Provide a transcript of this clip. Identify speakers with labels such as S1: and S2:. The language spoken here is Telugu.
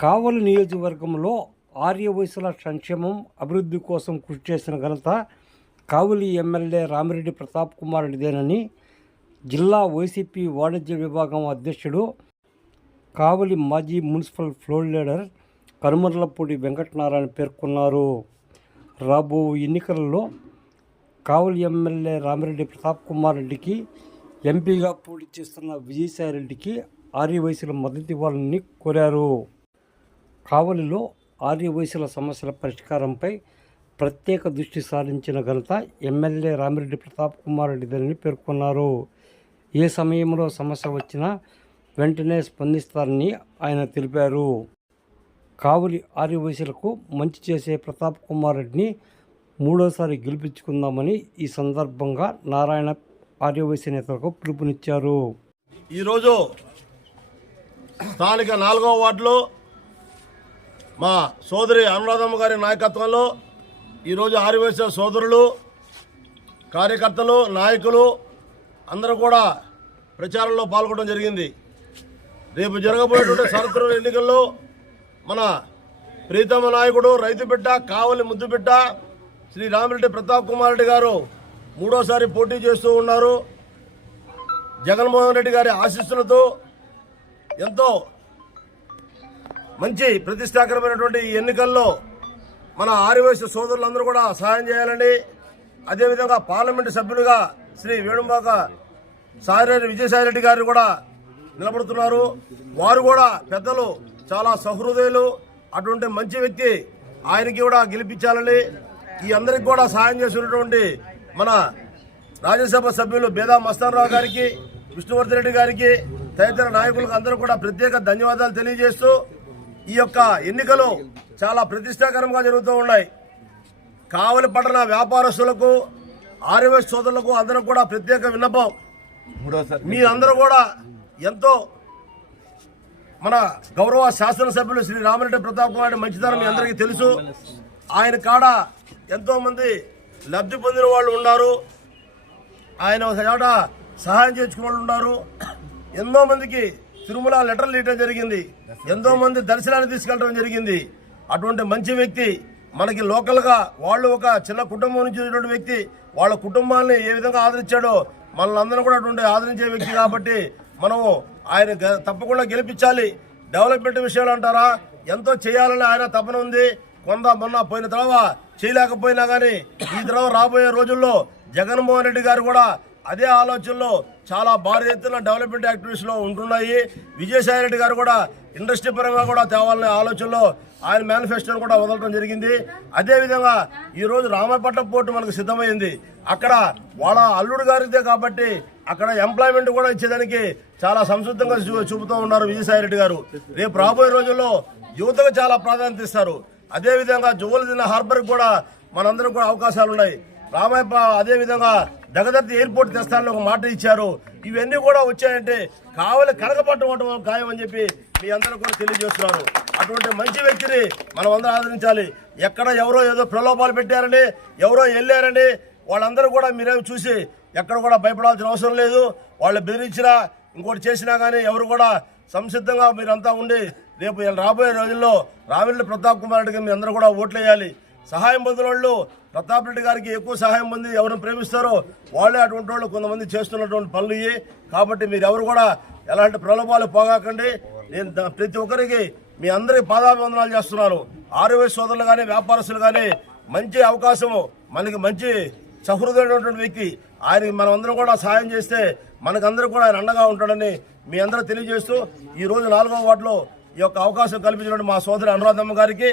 S1: కావలి నియోజకవర్గంలో ఆర్యవయసుల సంక్షేమం అభివృద్ధి కోసం కృషి చేసిన ఘనత కావలి ఎమ్మెల్యే రామిరెడ్డి ప్రతాప్ కుమార్ రెడ్డిదేనని జిల్లా వైసీపీ వాణిజ్య విభాగం అధ్యక్షుడు కావలి మాజీ municipal floor leader Kanumarlapudi Venkatanarayana పేర్కొన్నారు. రాబో ఎన్నికలలో కావలి ఎమ్మెల్యే రామిరెడ్డి ప్రతాప్ కుమార్ రెడ్డికి ఎంపీగా పోటీ చేస్తున్న విజయసాయి రెడ్డికి ఆర్య మద్దతు ఇవ్వాలని కోరారు. కావలిలో ఆర్యవైశ్యుల సమస్యల పరిష్కారంపై ప్రత్యేక దృష్టి సారించిన ఘనత ఎమ్మెల్యే రామిరెడ్డి ప్రతాప్ కుమార్ రెడ్డిదని పేర్కొన్నారు. ఏ సమయంలో సమస్య వచ్చినా వెంటనే స్పందిస్తారని ఆయన తెలిపారు. కావలి ఆర్యవైశ్యులకు మంచి చేసే ప్రతాప్ కుమార్ రెడ్డిని మూడోసారి గెలిపించుకుందామని ఈ సందర్భంగా నారాయణ ఆర్యవైశ్య నేతలకు పిలుపునిచ్చారు.
S2: ఈరోజు స్థానిక నాలుగవ వార్డులో మా సోదరి అనురాధమ్మ గారి నాయకత్వంలో ఈరోజు ఆదివాసీ సోదరులు కార్యకర్తలు నాయకులు అందరూ కూడా ప్రచారంలో పాల్గొనడం జరిగింది. రేపు జరగబోయేటువంటి సరతుల ఎన్నికల్లో మన ప్రీతమ నాయకుడు రైతు బిడ్డ కావలి ముద్దు బిడ్డ శ్రీ రామిరెడ్డి ప్రతాప్ కుమార్ రెడ్డి గారు మూడోసారి పోటీ చేస్తూ ఉన్నారు. జగన్మోహన్ రెడ్డి గారి ఆశీస్సులతో ఎంతో మంచి ప్రతిష్టాకరమైనటువంటి ఈ ఎన్నికల్లో మన ఆదివాసీ సోదరులందరూ కూడా సహాయం చేయాలని అదేవిధంగా పార్లమెంటు సభ్యులుగా శ్రీ వేణుమాక సాయిరెడ్డి విజయసాయిరెడ్డి గారు కూడా నిలబడుతున్నారు. వారు కూడా పెద్దలు చాలా సహృదయులు అటువంటి మంచి వ్యక్తి ఆయనకి కూడా గెలిపించాలని ఈ అందరికి కూడా సహాయం చేసినటువంటి మన రాజ్యసభ సభ్యులు బేదా మస్తానరావు గారికి విష్ణువర్ధన్ రెడ్డి గారికి తదితర నాయకులకు అందరూ కూడా ప్రత్యేక ధన్యవాదాలు తెలియజేస్తూ ఈ యొక్క ఎన్నికలు చాలా ప్రతిష్టాకరంగా జరుగుతూ ఉన్నాయి. కావలి పట్టణ వ్యాపారస్తులకు ఆర్యవేస్ సోదరులకు అందరూ కూడా ప్రత్యేక విన్నపం. మీ అందరూ కూడా ఎంతో మన గౌరవ శాసనసభ్యులు శ్రీ రామిరెడ్డి ప్రతాప్ కుమార్ మంచితనం మీ అందరికీ తెలుసు. ఆయన కాడ ఎంతో మంది లబ్ధి పొందిన వాళ్ళు ఉన్నారు. ఆయన ఒక చోట సహాయం చేసుకున్న వాళ్ళు ఉన్నారు. ఎంతో మందికి తిరుమల లెటర్లు ఇవ్వడం జరిగింది. ఎంతో మంది దర్శనాన్ని తీసుకెళ్ళడం జరిగింది. అటువంటి మంచి వ్యక్తి మనకి లోకల్గా వాళ్ళు ఒక చిన్న కుటుంబం నుంచి ఉన్నటువంటి వ్యక్తి వాళ్ళ కుటుంబాన్ని ఏ విధంగా ఆదరించాడో మనల్ని అందరం కూడా అటువంటి ఆదరించే వ్యక్తి కాబట్టి మనము ఆయన తప్పకుండా గెలిపించాలి. డెవలప్మెంట్ విషయాలు అంటారా? ఎంతో చేయాలని ఆయన తపన ఉంది. కొంత మొన్న పోయిన తర్వాత చేయలేకపోయినా కానీ ఈ తర్వాత రాబోయే రోజుల్లో జగన్మోహన్ రెడ్డి గారు కూడా అదే ఆలోచనలో చాలా భారీ ఎత్తున డెవలప్మెంట్ యాక్టివిటీస్లో ఉంటున్నాయి. విజయసాయి రెడ్డి గారు కూడా ఇండస్ట్రీ పరంగా కూడా తేవాలనే ఆలోచనలో ఆయన మేనిఫెస్టోను కూడా వదలడం జరిగింది. అదేవిధంగా ఈరోజు రామాయపట్నం పోర్టు మనకు సిద్ధమైంది. అక్కడ వాళ్ళ అల్లుడు గారిదే కాబట్టి అక్కడ ఎంప్లాయ్మెంట్ కూడా ఇచ్చేదానికి చాలా సంసిద్ధంగా చూ- చూపుతూ ఉన్నారు విజయసాయి రెడ్డి గారు. రేపు రాబోయే రోజుల్లో యువతకు చాలా ప్రాధాన్యత ఇస్తారు. అదేవిధంగా జువలదిన హార్బర్ కూడా మనందరం కూడా అవకాశాలు ఉన్నాయి రామాయప అదేవిధంగా దగదర్తి ఎయిర్పోర్ట్ తెస్తానని ఒక మాట ఇచ్చారు. ఇవన్నీ కూడా వచ్చాయంటే కావలి కనకపట్టడం ఖాయం అని చెప్పి మీ అందరూ కూడా తెలియజేస్తున్నారు. అటువంటి మంచి వ్యక్తిని మనం అందరం ఆదరించాలి. ఎక్కడ ఎవరో ఏదో ప్రలోభాలు పెట్టారని ఎవరో వెళ్ళారని వాళ్ళందరూ కూడా మీరేమి చూసి ఎక్కడ కూడా భయపడాల్సిన అవసరం లేదు. వాళ్ళు బెదిరించినా ఇంకోటి చేసినా కానీ ఎవరు కూడా సంసిద్ధంగా మీరంతా ఉండి రేపు రాబోయే రోజుల్లో రావిల్లి ప్రతాప్ కుమార్ రెడ్డికి మీ అందరూ కూడా ఓట్లు వేయాలి సహాయం పొందిన వాళ్ళు ప్రతాప్ రెడ్డి గారికి ఎక్కువ సహాయం పొంది ఎవరిని ప్రేమిస్తారో వాళ్ళే అటువంటి వాళ్ళు కొంతమంది చేస్తున్నటువంటి పనులు ఇవి కాబట్టి మీరు ఎవరు కూడా ఎలాంటి ప్రలోభాలు పోగాకండి. నేను ప్రతి ఒక్కరికి మీ అందరికి పాదాభివందనాలు చేస్తున్నాను. ఆరోగ్య సోదరులు కానీ వ్యాపారస్తులు కానీ మంచి అవకాశము మనకి మంచి సహృదయమైనటువంటి వ్యక్తి. ఆయనకి మనం అందరం కూడా సహాయం చేస్తే మనకందరూ కూడా ఆయన అండగా ఉంటాడని మీ అందరూ తెలియజేస్తూ ఈరోజు నాలుగో నాలుగవ వార్డులో ఈ యొక్క అవకాశం కల్పించినటువంటి మా సోదరి అనురాధమ్మ గారికి